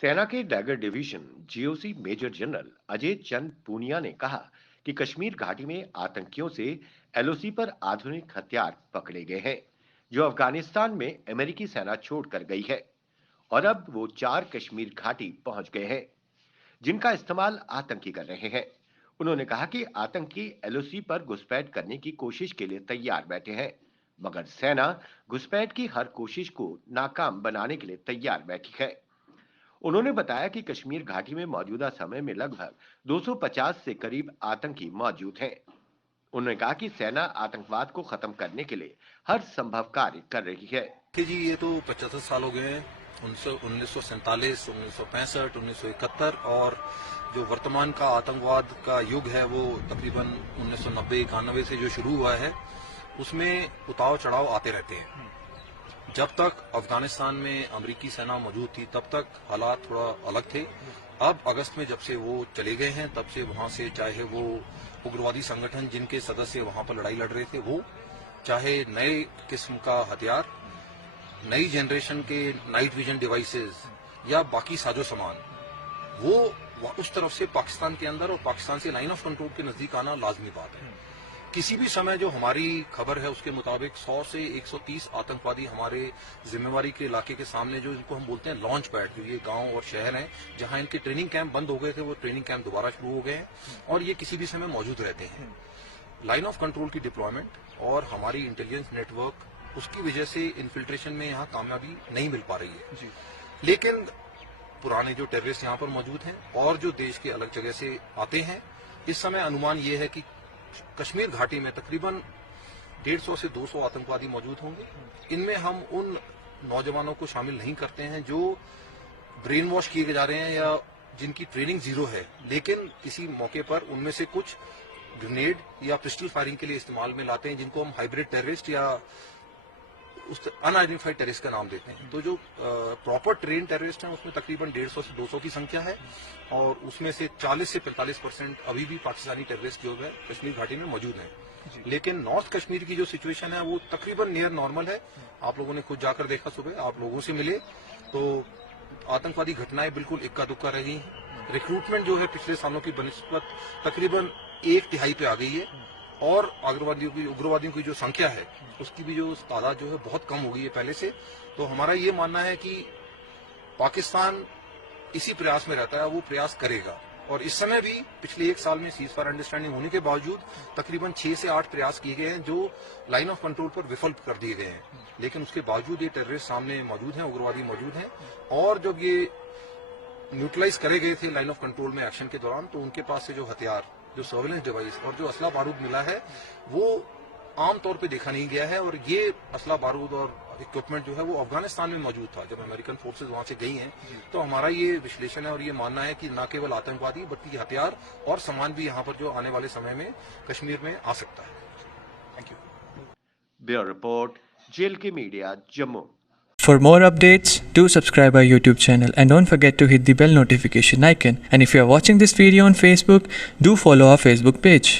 सेना के dagger division GOC major general Ajay Chand Punia ने कहा कि कश्मीर घाटी में आतंकियों से एलओसी पर आधुनिक हथियार पकड़े गए हैं जो अफगानिस्तान में अमेरिकी सेना छोड़कर गई है। और अब वो 4 कश्मीर घाटी पहुंच गए हैं जिनका इस्तेमाल आतंकी कर रहे हैं। उन्होंने कहा कि आतंकी एलओसी पर घुसपैठ करने की कोशिश के लिए तैयार बैठे हैं, मगर सेना घुसपैठ की हर कोशिश को नाकाम बनाने के लिए तैयार बैठी है। उन्होंने बताया कि कश्मीर घाटी में मौजूदा समय में लगभग 250 से करीब आतंकी मौजूद हैं। उन्होंने कहा कि सेना आतंकवाद को खत्म करने के लिए हर संभव कार्य कर रही है। कि जी ये तो 75 साल हो गए हैं, 1947, 1965, 1971 और जो वर्तमान का आतंकवाद का युग है वो तकरीबन 1990-91 से जो शुरू हुआ है उसमें उतार चढ़ाव आते रहते हैं। जब तक अफगानिस्तान में अमेरिकी सेना मौजूद थी तब तक हालात थोड़ा अलग थे। अब अगस्त में जब से वो चले गए हैं तब से वहां से चाहे वो उग्रवादी संगठन जिनके सदस्य वहां पर लड़ाई लड़ रहे थे वो, चाहे नए किस्म का हथियार, नई जनरेशन के नाइट विजन डिवाइसेस या बाकी साजो सामान, वो उस तरफ से पाकिस्तान के अंदर और पाकिस्तान से लाइन ऑफ कंट्रोल के नजदीक आना लाजमी बात है। किसी भी समय जो हमारी खबर है उसके मुताबिक 100 से 130 आतंकवादी हमारे जिम्मेवारी के इलाके के सामने, जो इनको हम बोलते हैं लॉन्च पैड, जो ये गांव और शहर हैं जहां इनके ट्रेनिंग कैंप बंद हो गए थे, वो ट्रेनिंग कैंप दोबारा शुरू हो गए हैं और ये किसी भी समय मौजूद रहते हैं। लाइन ऑफ कंट्रोल की डिप्लॉयमेंट और हमारी इंटेलिजेंस नेटवर्क, उसकी वजह से इन्फिल्ट्रेशन में यहाँ कामयाबी नहीं मिल पा रही है जी। लेकिन पुराने जो टेररिस्ट यहाँ पर मौजूद हैं और जो देश के अलग जगह से आते हैं, इस समय अनुमान ये है कि कश्मीर घाटी में तकरीबन 150 से 200 आतंकवादी मौजूद होंगे। इनमें हम उन नौजवानों को शामिल नहीं करते हैं जो ब्रेन वॉश किए जा रहे हैं या जिनकी ट्रेनिंग जीरो है, लेकिन किसी मौके पर उनमें से कुछ ग्रेनेड या पिस्टल फायरिंग के लिए इस्तेमाल में लाते हैं, जिनको हम हाइब्रिड टेररिस्ट या उस अनआइडेंटिफाइड टेररिस्ट का नाम देते हैं। तो जो प्रॉपर ट्रेन टेररिस्ट हैं उसमें तकरीबन 150 से 200 की संख्या है और उसमें से 40 से 45% अभी भी पाकिस्तानी टेररिस्ट जो है कश्मीर घाटी में मौजूद हैं। लेकिन नॉर्थ कश्मीर की जो सिचुएशन है वो तकरीबन नियर नॉर्मल है। आप लोगों ने खुद जाकर देखा, सुबह आप लोगों से मिले तो आतंकवादी घटनाएं बिल्कुल इक्का दुक्का रही हैं। रिक्रूटमेंट जो है पिछले सालों की बनिस्बत तकरीबन 1/3 पे आ गई है और उग्रवादियों की जो संख्या है उसकी भी जो तादाद जो है बहुत कम हो गई है पहले से। तो हमारा ये मानना है कि पाकिस्तान इसी प्रयास में रहता है, वो प्रयास करेगा और इस समय भी पिछले 1 साल में सीज फायर अंडरस्टैंडिंग होने के बावजूद तकरीबन 6 से 8 प्रयास किए गए हैं जो लाइन ऑफ कंट्रोल पर विफल कर दिए गए हैं। लेकिन उसके बावजूद ये टेररिस्ट सामने मौजूद हैं, उग्रवादी मौजूद हैं और जब ये न्यूट्रलाइज करे गए थे लाइन ऑफ कंट्रोल में एक्शन के दौरान, तो उनके पास से जो हथियार, जो सर्वेलेंस डिवाइस और जो असला बारूद मिला है वो आमतौर पे देखा नहीं गया है। और ये असला बारूद और इक्विपमेंट जो है वो अफगानिस्तान में मौजूद था जब अमेरिकन फोर्सेज वहां से गई हैं। तो हमारा ये विश्लेषण है और ये मानना है कि न केवल आतंकवादी बल्कि हथियार और सामान भी यहाँ पर जो आने वाले समय में कश्मीर में आ सकता है। Thank you. Bureau report, JLK media, Jammu. For more updates, do subscribe our YouTube channel and don't forget to hit the bell notification icon. And if you are watching this video on Facebook, do follow our Facebook page.